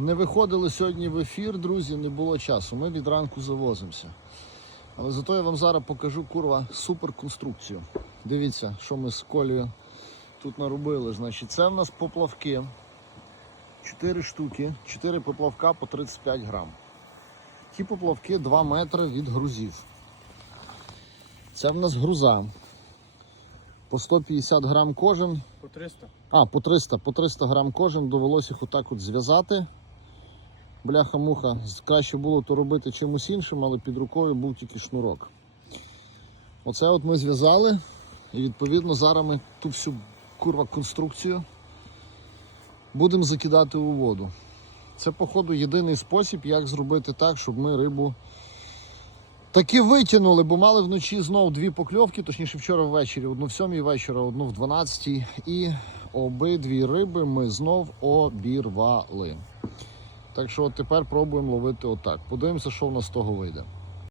Не виходили сьогодні в ефір, друзі, не було часу. Ми від ранку завозимося. Але зато я вам зараз покажу курва суперконструкцію. Дивіться, що ми з колею тут наробили. Значить, це в нас поплавки. 4 штуки, 4 поплавка по 35 грам. Ті поплавки 2 метри від грузів. Це в нас груза. По 150 грам кожен. По 300. А, по 300, по 300 грам кожен довелося їх отак от зв'язати. Бляха-муха, краще було то робити чимось іншим, але під рукою був тільки шнурок. Оце от ми зв'язали. І відповідно зараз ми ту всю курва конструкцію будемо закидати у воду. Це, походу, єдиний спосіб, як зробити так, щоб ми рибу таки витягнули, бо мали вночі знов дві покльовки, точніше вчора ввечері, одну в сьомій вечора, одну в 12 і обидві риби ми знов обірвали. Так що тепер пробуємо ловити отак. Подивимося, що в нас з того вийде.